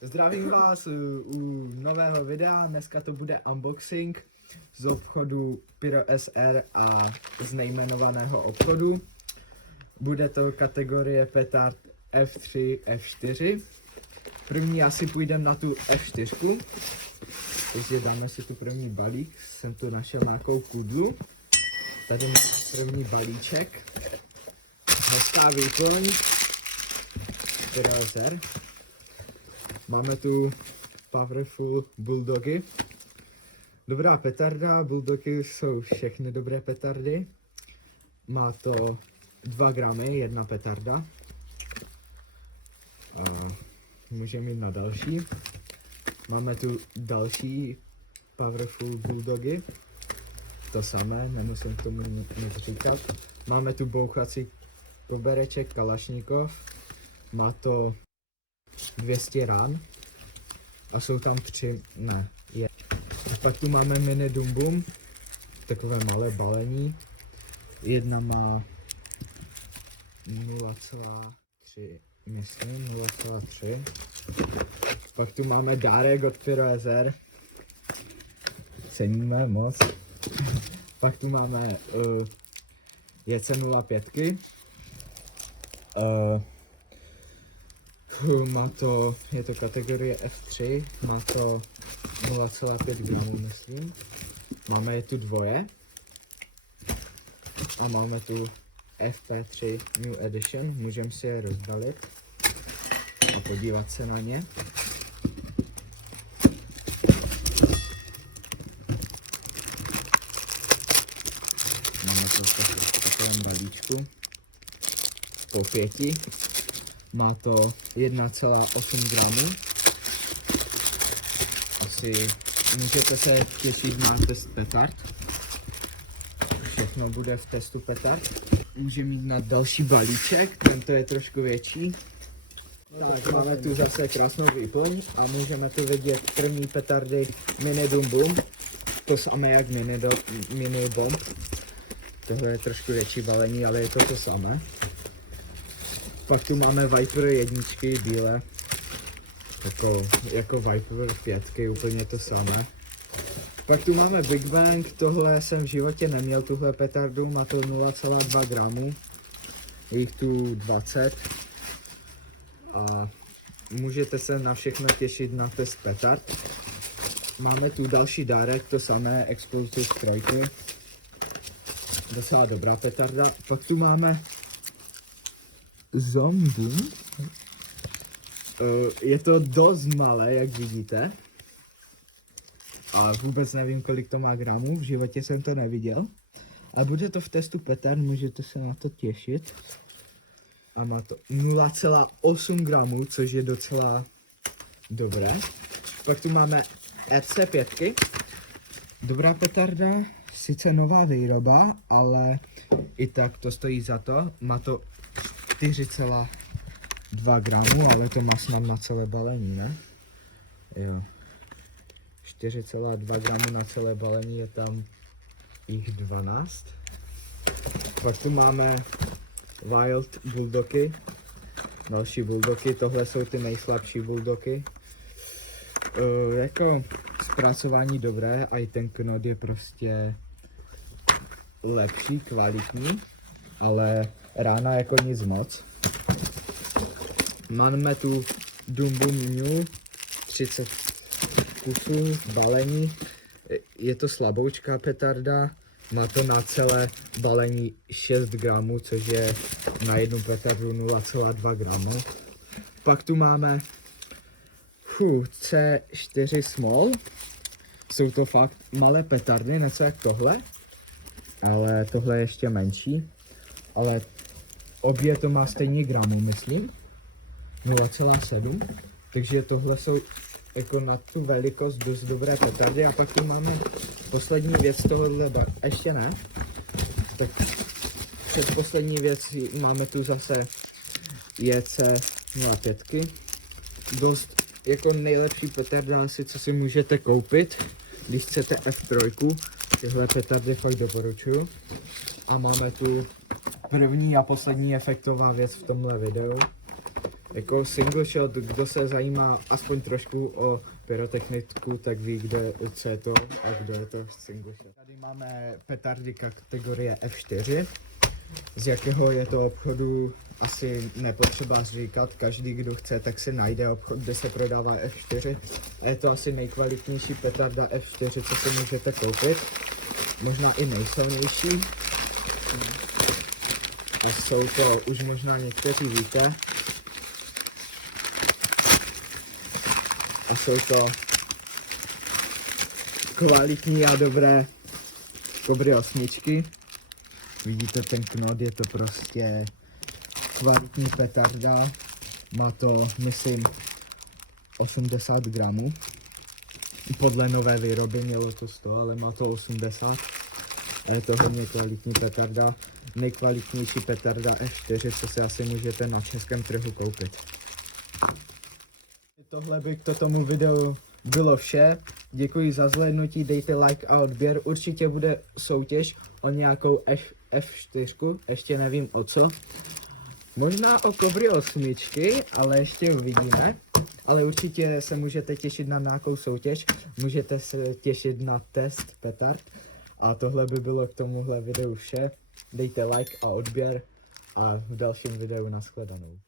Zdravím vás u nového videa, dneska to bude unboxing z obchodu Pyro SR a z nejmenovaného obchodu. Bude to kategorie petard F3, F4. První asi půjdeme na tu F4, takže dáme si tu první balík, jsem tu našel nějakou kudlu. Tady máme první balíček, hezká výplň, Pyro SR. Máme tu Powerful Bulldogy. Dobrá petarda, Bulldogy jsou všechny dobré petardy. Má to 2 gramy, jedna petarda. A můžeme jít na další. Máme tu další Powerful Bulldogy. To samé, nemusím k tomu nic říkat. Máme tu bouchací kobereček Kalašnikov. Má to 200 rán a jsou tam 3, ne, je. A pak tu máme mini Dumbum, takové malé balení. Jedna má 0,3, myslím, 0,3. Pak tu máme dárek od Pyro SR. Ceníme moc. Pak tu máme JC05. Je to kategorie F3, má to 0,5 gramů, myslím. Máme je tu dvoje. A máme tu FP3 New Edition, můžeme si je rozbalit a podívat se na ně. Máme to v takovém balíčku po 5. Má to 1,8 gramů. Asi můžete se těšit na test petard. Všechno bude v testu petard. Můžeme jít na další balíček, tento je trošku větší. Tak, máme tu zase krásnou výplň a můžeme tu vidět první petardy Mini Dumbum. To samé jak Mini Bomb. Tohle je trošku větší balení, ale je to samé. Pak tu máme Viper jedničky bílé, jako Viper 5, úplně to samé. Pak tu máme Big Bang, tohle jsem v životě neměl, tuhle petardu, má to 0,2 gramů, je jich tu 20. A můžete se na všechno těšit na test petard. Máme tu další dárek, to samé Explosive Strike, docela dobrá petarda. Pak tu máme Zombie. Je to dost malé, jak vidíte. A vůbec nevím, kolik to má gramů, v životě jsem to neviděl. Ale bude to v testu petard, můžete se na to těšit. A má to 0,8 gramů, což je docela dobré. Pak tu máme RC5. Dobrá petarda, sice nová výroba, ale i tak to stojí za to. Má to 4,2 gramů, ale to má snad na celé balení, ne? Jo. 4,2 gramů na celé balení, je tam jich 12. Pak tu máme Wild Bulldogy. Další bulldogy, tohle jsou ty nejslabší bulldogy. Jako zpracování dobré, a i ten knot je prostě lepší, kvalitní, ale rána jako nic moc. Máme tu Dumbum New 30 kusů balení, je to slaboučká petarda, má to na celé balení 6 gramů, což je na jednu petardu 0,2 gramu. Pak tu máme C4 Small, jsou to fakt malé petardy, něco jak tohle, ale tohle je ještě menší, ale obě to má stejně gramů, myslím, 0,7, takže tohle jsou jako na tu velikost dost dobré petardy. A pak tu máme poslední věc tohohle, ještě ne, tak předposlední věc máme tu zase JC05, dost jako nejlepší petarda asi, co si můžete koupit, když chcete F3, tyhle petardy fakt doporučuju. A máme tu první a poslední efektová věc v tomhle videu, Jako single shot, kdo se zajímá aspoň trošku o pyrotechniku, tak ví, co je to a kdo je to single shot. Tady máme petardy kategorie F4, z jakého je to obchodu asi nepotřeba říkat, každý, kdo chce, tak si najde obchod, kde se prodává F4. A je to asi nejkvalitnější petarda F4, co si můžete koupit, možná i nejsilnější. A jsou to, už možná někteří víte, a jsou to kvalitní a dobré Kobry 8. Vidíte ten knot, je to prostě kvalitní petarda. Má to, myslím, 80 gramů. Podle nové výroby mělo to 100, ale má to 80. A je to hodně kvalitní petarda. Nejkvalitnější petarda F4, co si asi můžete na českém trhu koupit. Tohle by k tomu videu bylo vše. Děkuji za zhlédnutí, dejte like a odběr. Určitě bude soutěž o nějakou F4, ještě nevím o co. Možná o Kobry 8, ale ještě uvidíme. Ale určitě se můžete těšit na nějakou soutěž, můžete se těšit na test petard. A tohle by bylo k tomuhle videu vše. Dejte like a odběr a v dalším videu nashledanou.